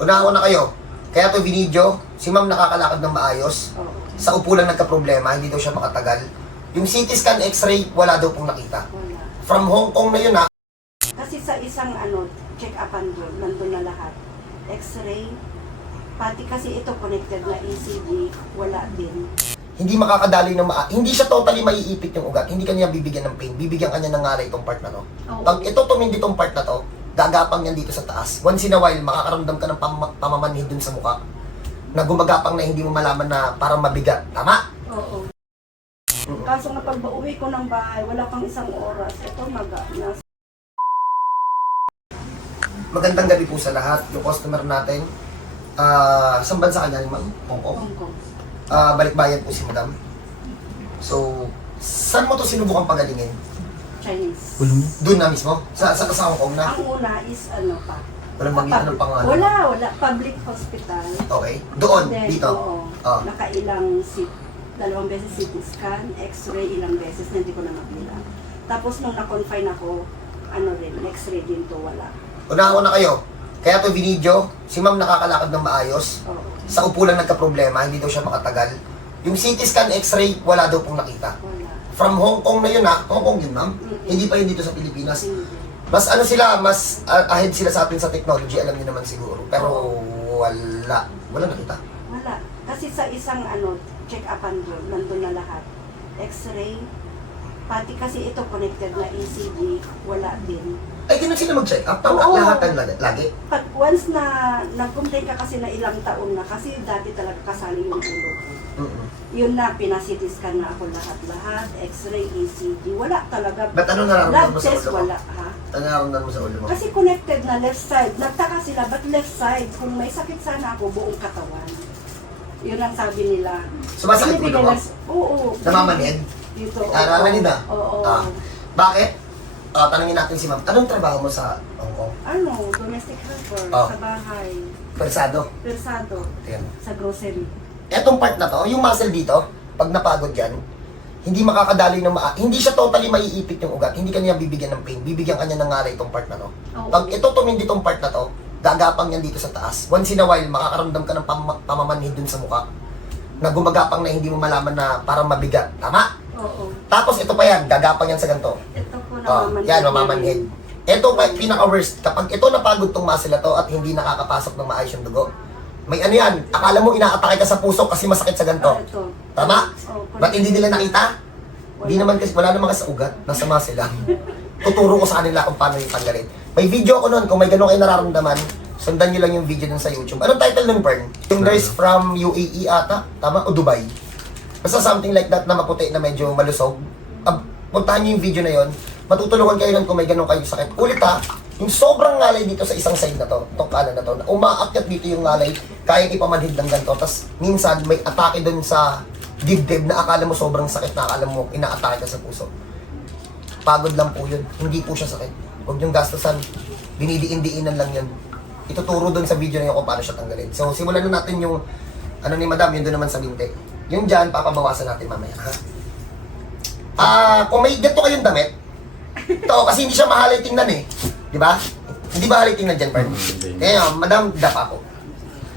Unahan na kayo. Kaya to binidyo, si ma'am nakakalakad ng maayos. Sa upo lang nagka-problema, hindi daw siya makatagal. Yung CT scan, x-ray, wala daw pong nakita. Wala. From Hong Kong na yun ha. Kasi sa isang ano, check-upan doon, nandun na lahat. X-ray, pati kasi ito connected na ECG, wala din. Hindi makakadali ng maa... Hindi siya totally maiipit yung ugat. Hindi kanya bibigyan ng pain. Bibigyan kanya ng ngaray itong part na to. Oo. Pag ito tumindi itong part na to, gagapang yan dito sa taas. Once in a while, makakaramdam ka ng pam- pamamanhid dun sa mukha. Na gumagapang na hindi mo malaman na parang mabigat. Tama? Oo. Kaso nga pag uwi ko ng bahay, wala pang isang oras. Ito maga na Magandang gabi po sa lahat. Yung customer natin, ah, saan bansa kanya ma'am? Hong Kong. Hong Kong. Ah, balikbayan po si madam. So, saan mo to sinubukang pagalingin? Chinese. Doon na mismo? Sa, sa, sa Hong Kong na? Ang una is ano pa? Walang magitan ng pangalan. Wala, wala. Public hospital. Okay. Doon, Then, dito. oo. Ah. Nakailang sit, dalawang beses CT scan, x-ray ilang beses na hindi ko na mabilang. Tapos nung na-confine ako, ano rin, x-ray din to, wala. Unahan na kayo. Kaya to binidyo, si ma'am nakakalakad ng maayos. Oo. Sa upo lang nagka-problema, hindi daw siya makatagal. Yung CT scan, x-ray, wala daw pong nakita. Wala. From Hong Kong na yun ha. Hong Kong yun ma'am. Hindi pa yun dito sa Pilipinas. Mas ano sila, mas uh, ahead sila sa atin sa technology, alam niyo naman siguro. Pero wala. Wala nakita. Wala. Kasi sa isang ano, check-upan doon, nandun na lahat. X-ray, pati kasi ito connected na ECG, wala din. Ay, ganun sila mag-check up. Tama, Oo. lahat ng lagi. lagi. Pag once na nag-complain ka kasi na ilang taon na, kasi dati talaga kasali yung ulo Mm-mm. Yun na, pinasitiskan na ako lahat-lahat, x-ray, ECG, wala talaga. Ba't ano nararamdaman Blood mo sa test, ulo mo? wala, ha? Ano nararamdaman mo sa ulo mo? Kasi connected na left side. Nagtaka sila, but left side? Kung may sakit sana ako, buong katawan. Yun ang sabi nila. Sumasakit ulo Binibigyan mo? na- Oo. Namamanid? Dito. Ah, namamanid ah? Oo. Ah. Bakit? Ah, tanungin natin si ma'am. Anong trabaho mo sa Hong Kong? Ano, domestic helper Ah. sa bahay. Persado. Persado Ayan. sa grocery. Etong part na to, yung muscle dito, pag napagod yan, hindi makakadali ng maa... Hindi siya totally maiipit yung ugat. Hindi kanya bibigyan ng pain. Bibigyan kanya ng ngaray itong part na to. Pag ito tumindi itong part na to, gagapang yan dito sa taas. Once in a while, makakaramdam ka ng pam- pamamanhid dun sa mukha. Na gumagapang na hindi mo malaman na parang mabigat. Tama? Oo. Tapos ito pa yan, gagapang yan sa ganito. Ito po Oh, namamanhid. yan, mamamanhid. Ito pa yung pinaka-worst. Kapag ito napagod tong muscle na to at hindi nakakapasok ng maayos yung dugo, may ano yan, akala mo inaatake ka sa puso kasi masakit sa ganito. ito. Tama? Oo, Ba't hindi nila nakita? Hindi naman kasi, wala naman kasi sa ugat, nasa muscle lang. Tuturo ko sa kanila kung paano yung tanggalin. May video ko nun, kung may ganun kayo nararamdaman, sundan nyo lang yung video dun sa YouTube. Anong title nun, Pern? Yung nurse from UAE ata, tama? O Dubai? Basta something like that na maputi na medyo malusog. Ab, puntahan nyo yung video na yon. Matutulungan kayo nun kung may ganun kayong sakit. Ulit ha, yung sobrang ngalay dito sa isang side na to, itong kanan na to, na umaakyat dito yung ngalay, kaya ipamanhid ng ganito. Tapos minsan may atake dun sa dibdib na akala mo sobrang sakit na akala mo inaatake ka sa puso. Pagod lang po yun. Hindi po siya sakit. Huwag yung gastusan. Dinidiin-diinan lang yun. Ituturo dun sa video na yun kung paano siya tanggalin. So, simulan na natin yung ano ni madam, yun doon naman sa binte. Yung dyan, papabawasan natin mamaya. Ha? Ah, kung may ganito kayong damit, ito, kasi hindi siya mahalay tingnan eh. Di ba? Hindi ba halay tingnan dyan, Pern? Kaya, madam, dapa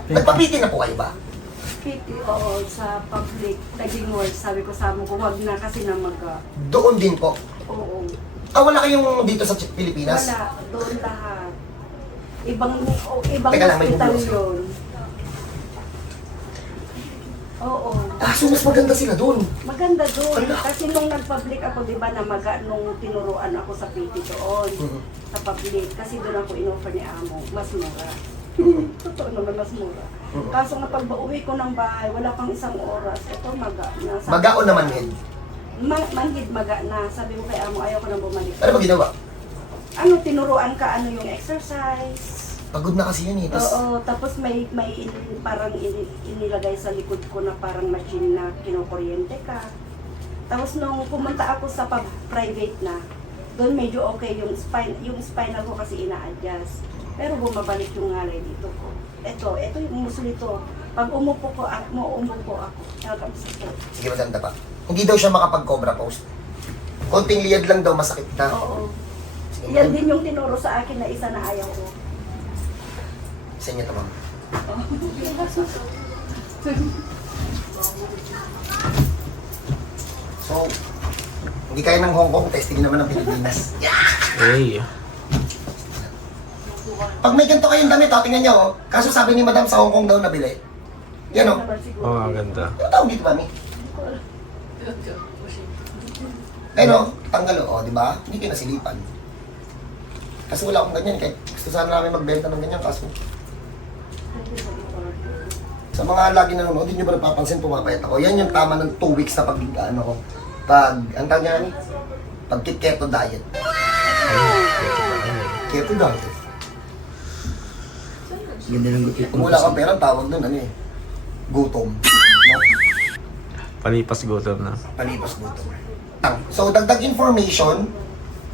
ko. Nagpapiti na po kayo ba? PT, oo, sa public, naging work. Sabi ko sa amo ko, wag na kasi na mag, ah, Doon din po. oo. Ah, wala kayong dito sa Pilipinas? Wala, doon lahat. Ibang, oh, ibang Teka lang, may hospital bublos. yun. Oo. Ah, so mas maganda sila doon. Maganda doon. Ala. Kasi nung nag-public ako, di ba, na maga, nung tinuruan ako sa PT doon, Mhm. sa public, kasi doon ako in-offer ni Amo, mas mura. Totoo naman, mas mura. Mhm. Kaso nga pag ko ng bahay, wala pang isang oras. Ito, maga na. Sabi- Magaon naman din. Ma- manhid maga na. Sabi ko kay Amo, ayaw ko na bumalik. Ano ba ginawa? Ano, tinuruan ka, ano yung exercise. Pagod na kasi yan eh. Tas, Oo, tapos may may in- parang in- inilagay sa likod ko na parang machine na kinukuryente ka. Tapos nung pumunta ako sa pub- private na, doon medyo okay yung spine, yung spinal ko kasi ina-adjust. Pero bumabalik yung ngalay dito ko. Ito, ito yung muscle ito. Pag umupo ko, ako, mo umupo ako. Talagang sakit. sige maganda pa. Hindi daw siya makapag-cobra pose. Konting liyad lang daw masakit na. Oo. Sige, Yan din yung tinuro sa akin na isa na ayaw ko. Sa inyo to, ma'am. So, hindi kaya ng Hong Kong, testing naman ng Pilipinas. Hey. Pag may ganito kayong damit, oh, tingnan nyo, oh. Kaso sabi ni Madam sa Hong Kong daw nabili. Yan, oh. Oh, ang ganda. Ano tawag dito, mami? Ayun, oh. Tanggal, oh. Di ba? Hindi kayo nasilipan. Kasi wala akong ganyan. Kaya gusto sana namin magbenta ng ganyan. Kaso, sa mga lagi nanonood, hindi nyo ba napapansin, pumapayat ako. Yan yung tama ng 2 weeks na pag, ano ko, pag, ang tawag niya, pag keto diet. Keto diet. Ganda ng gupit Kung wala kang pera, tawag doon, ano eh, gutom. No? Palipas gutom na. Palipas gutom. Tang. So, dagdag information,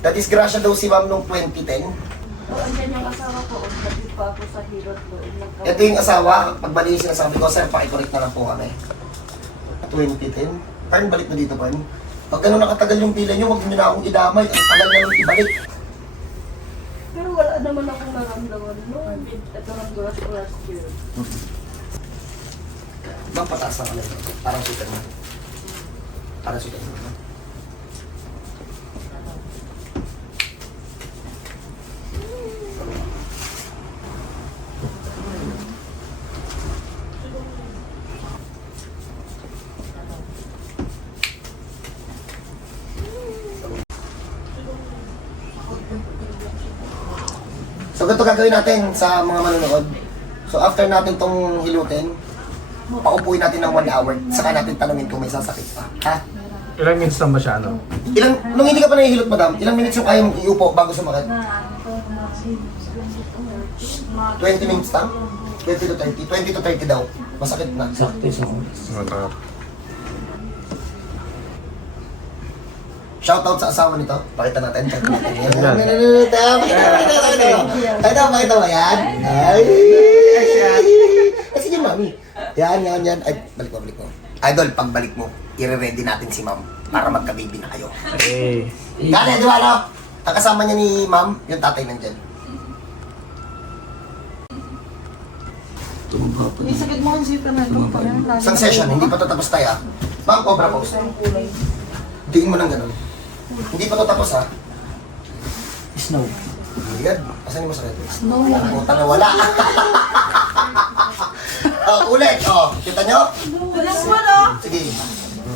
that is grasya daw si ma'am noong 2010. So, andyan yung asawa ko. Nagpit pa ako sa hirot doon. Ito yung asawa, pagbalik yung sinasabi ko, sir, pakicorrect na lang po kami. 2010. Parang balik na dito, Parn. Pag gano'n nakatagal yung pila nyo, huwag nyo na akong idamay. Ang tagal na nung ibalik. Pero wala naman akong naramdaman noon. Ito lang gawas ko last year. Ma'am, pataas na kami. Parang sukat na. Parang sukat na. So, ganito gagawin natin sa mga manonood. So, after natin tong hilutin, paupuin natin ng one hour. Saka natin tanungin kung may sasakit pa. Ha? Ilang minutes lang ba siya, ano? Ilang, nung hindi ka pa nahihilot, madam, ilang minutes yung kaya mong iupo bago sumakit? 20 minutes lang? 20 to 30? 20 to 30 daw. Masakit na. Sakto sa oras. Shoutout sa asawa nito. Pakita natin. Pakita natin. Yan. Pakita, pakita, pakita, pakita. Pakita, pakita mo yan. Ay. Kasi yung mami. Yan, yan, yan. Ay, balik mo, balik mo. Idol, pagbalik mo, i-ready natin si ma'am para magka-baby na kayo. Hey. Dati, di ba, no? Ang kasama niya ni ma'am, yung tatay nandyan. Tumaba pa May sakit mo kasi pa na. Isang session, hindi pa to tapos tayo, ah. Ma'am, cobra pose. Tingin mo ng ganun. Hindi pa to tapos, ha? Snow. Yan. Asan yung masakit? Snow. Puta na wala. oh, ulit. Oh, kita nyo? Wala wala. Sige.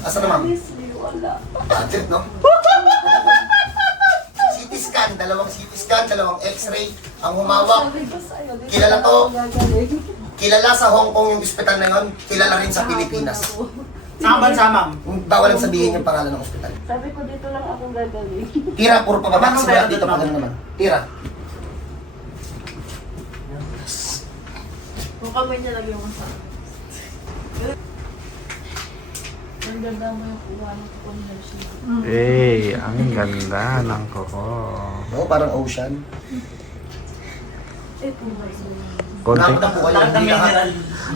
Asan na, ma'am? Wala. Budget, no? CT scan, dalawang CT scan, dalawang x-ray. Ang humawak, ko Kilala to? kilala sa Hong Kong yung ospital na yon, kilala rin sa Pilipinas. Saan bansa, ma'am? Bawal ang sabihin yung pangalan ng ospital. Sabi ko dito lang ako gagaling. Tira, puro pababa. Simula meron dito dito, pa ma'am. naman. Tira. Kung kamay niya lang yung masa. Ang ganda mo yung kuha ng combination. Hey, ang ganda ng koko. Oo, parang ocean. Konti, Nakakita po kayo, hindi lahat,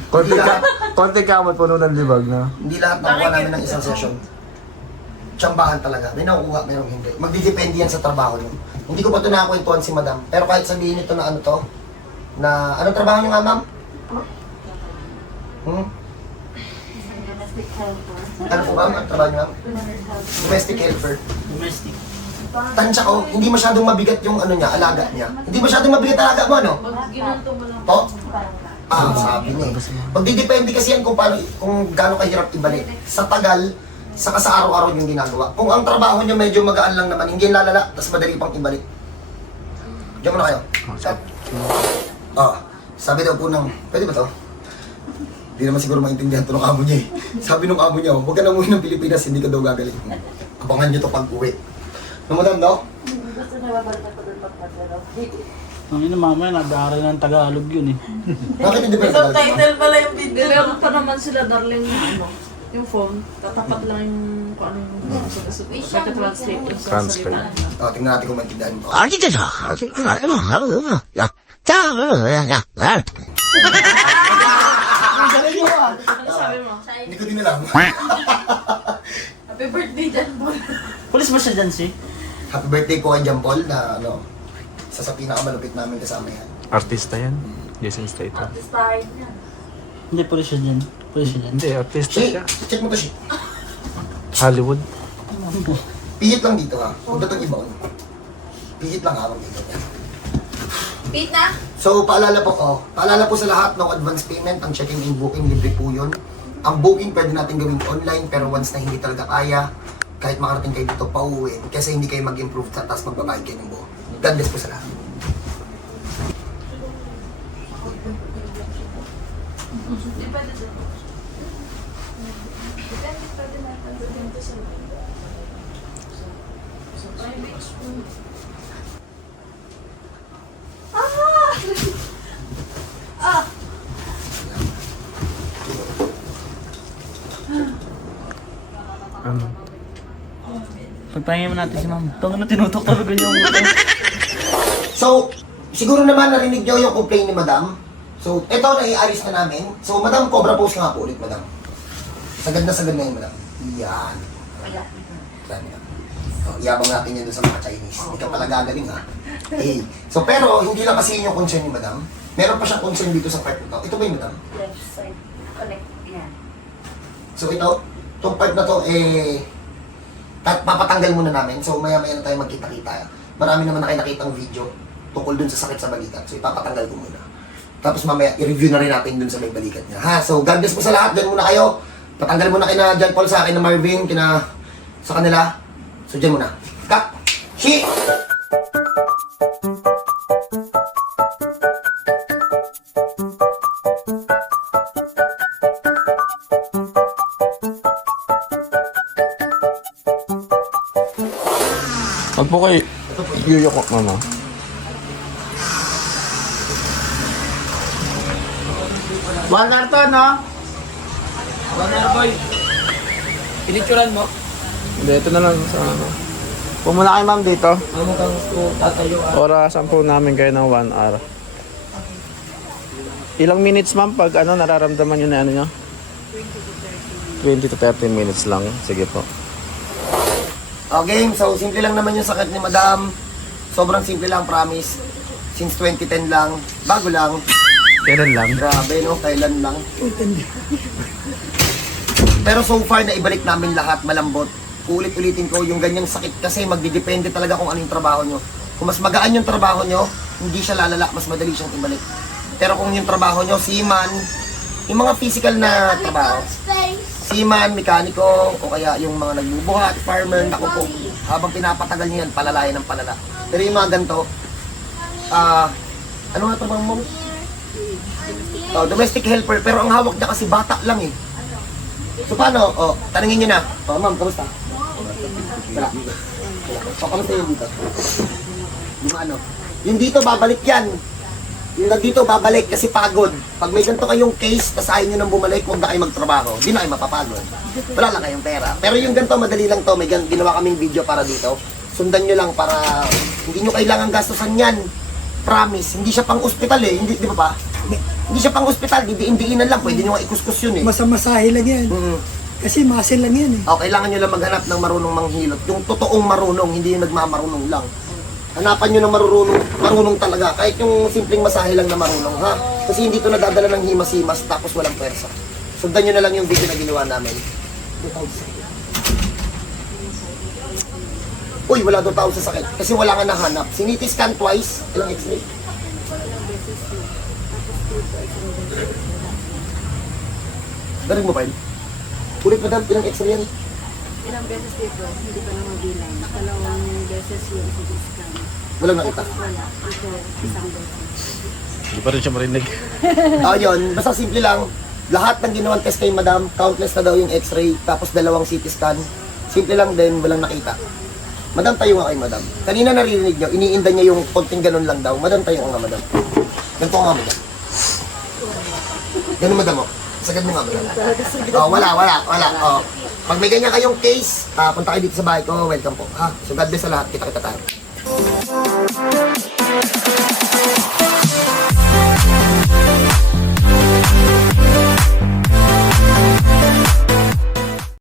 konti ka, konti ka mo puno ng libag na. hindi lahat nakuha namin ng isang session. Tsambahan talaga. May nakukuha, mayroong hindi. Magdidepende yan sa trabaho nyo. Hindi ko pa ito nakakwentuhan si madam. Pero kahit sabihin ito na ano to, na anong trabaho nyo nga ma'am? Hmm? Domestic helper. Ano po ba ang trabaho nyo ma'am? Domestic helper. Domestic. Tansya ko, hindi masyadong mabigat yung ano niya, alaga niya. Hindi masyadong mabigat alaga mo, ano? Mo. Po? Ah, sabi niya eh. Magdidepende kasi yan kung paano, kung gaano kahirap ibalik. Sa tagal, saka sa araw-araw yung ginagawa. Kung ang trabaho niya medyo magaan lang naman, hindi lalala, tapos madali pang ibalik. Diyan muna kayo. Sab- Ah, sabi daw po ng, pwede ba to? Hindi naman siguro maintindihan to ng amo niya eh. Sabi ng amo niya, huwag ka na umuwi ng Pilipinas, hindi ka daw gagaling. Abangan niyo to pag uwi. No, madam, no? Gusto na babalik ako doon pagkakalo. Ang ina mamaya, nag-aaral ng Tagalog yun eh. Bakit hindi ba Ito, title pala yung video. Meron pa naman sila, darling, ano, yung ano, phone. Tatapat lang yung kung ano yung sinasabi. translate. Ano. Oh, tingnan natin kung maintindihan mo. Ah, dito siya. Ang galing ah. Hindi ko din alam. Happy birthday, John Paul. Pulis ba? Happy birthday po kay John Paul na ano, isa sa pinakamalupit namin kasama yan. Artista yan. Jason Statham. Artistahin niya. Hindi, pulis siya dyan. Pulis siya dyan. Hindi, artista Shi, siya. check mo to, Shi. Hollywood. Pihit lang dito ha. Huwag na itong ibaon. Pihit lang habang dito. Pete na? So, paalala po ko, paalala po sa lahat ng advance payment, ang checking in booking, libre po yun. Ang booking pwede natin gawin online, pero once na hindi talaga kaya, kahit makarating kayo dito, pauwiin. Kasi hindi kayo mag-improve sa tapos magbabayad kayo ng buo. God bless po sa lahat. Depende pa din natin sa Sa private school. Pagpahingin mo natin si ma'am. Ito na tinutok talaga niya. So, siguro naman narinig nyo yung complaint ni Madam. So, ito na iayos na namin. So, Madam, cobra pose nga po ulit, Madam. Sagad na sagad na yun, Madam. Yan. Yan. So, iyabang natin yun dun sa mga Chinese. Hindi ka pala gagaling, ha? Eh. So, pero, hindi lang kasi yun yung concern ni Madam. Meron pa siyang concern dito sa part na to. Ito ba yung Madam? Left side. Connect. Yan. So, ito, itong part na to, eh, tat papatanggal muna namin. So, maya-maya na tayo magkita-kita. Marami naman na kayo nakitang video tungkol dun sa sakit sa balikat. So, ipapatanggal ko muna. Tapos mamaya, i-review na rin natin dun sa may balikat niya. Ha? So, God bless po sa lahat. Diyan muna kayo. Patanggal muna kina John Paul sa akin na Marvin, kina sa kanila. So, diyan muna. Cut! Shi! Huwag po kayo yuyok mama. Warner to, no? Warner boy. Pinicturan mo? Hindi, ito na lang sa ano. Pumuna kayo ma'am dito. Ano kang ko tatayo ah? Orasan po namin kayo ng 1 hour. Ilang minutes ma'am pag ano nararamdaman nyo na ano nyo? 20 to 30 minutes lang. Sige po. Okay, so simple lang naman yung sakit ni Madam. Sobrang simple lang, promise. Since 2010 lang. Bago lang. Kailan lang? Grabe, no? Kailan lang. Pero so far, na ibalik namin lahat malambot. Ulit-ulitin ko, yung ganyang sakit kasi magdidepende talaga kung ano yung trabaho nyo. Kung mas magaan yung trabaho nyo, hindi siya lalala, mas madali siyang ibalik. Pero kung yung trabaho nyo, seaman, yung mga physical na trabaho, seaman, mekaniko, o kaya yung mga nagbubuhat, farmer, naku po, habang pinapatagal nyo yan, palalayan ng palala. Pero yung mga ganito, ah, ano nga trabaho mo? Oh, domestic helper, pero ang hawak niya kasi bata lang eh. So paano? Oh, tanungin niyo na. Oh, ma'am, kamusta? Wala. Wala. Oh, kamusta yung dito? Yung ano? Yung dito, babalik yan. Yung dito, babalik kasi pagod. Pag may ganito kayong case, tas ayaw nyo nang bumalik, huwag na kayo magtrabaho. Di na kayo mapapagod. Wala lang kayong pera. Pero yung ganito, madali lang to. May gan- ginawa kaming video para dito. Sundan nyo lang para hindi nyo kailangan gastusan yan. Promise. Hindi siya pang ospital eh. Hindi, di ba pa? Hindi siya pang ospital. Didiin-diinan lang. Pwede nyo nga ikuskus yun eh. Masamasahe lang yan. Mm. Kasi muscle lang yan eh. O, kailangan nyo lang maghanap ng marunong manghilot. Yung totoong marunong, hindi yung nagmamarunong lang. Hanapan nyo ng marunong, marunong talaga. Kahit yung simpleng masahe lang na marunong, ha? Kasi hindi to nadadala ng himas-himas tapos walang pwersa. Sundan nyo na lang yung video na ginawa namin. Uy, wala daw tao sa sakit. Kasi wala nga nahanap. Siniti scan twice. Ilang x-ray? Darig mo pa yun? Ulit madam, ilang x-ray yan? Ilang beses dito, hindi ko na mabilang. Dalawang beses yung CT scan. Walang nakita. Wala. Ito, isang beses. Hindi pa rin siya marinig. Ah, yun. Basta simple lang. Lahat ng ginawang test kay madam, countless na daw yung x-ray, tapos dalawang CT scan. Simple lang din, walang nakita. Madam, tayo nga kay madam. Kanina naririnig nyo, iniinda niya yung konting ganun lang daw. Madam, tayo nga madam. Ganito nga madam. Ganun madam oh. Sagad mo nga madam. Oh, wala, wala, wala. Oh. Pag may ganyan kayong case, ah, punta kayo dito sa bahay ko, welcome po. Ha? So God bless sa lahat. Kita-kita tayo.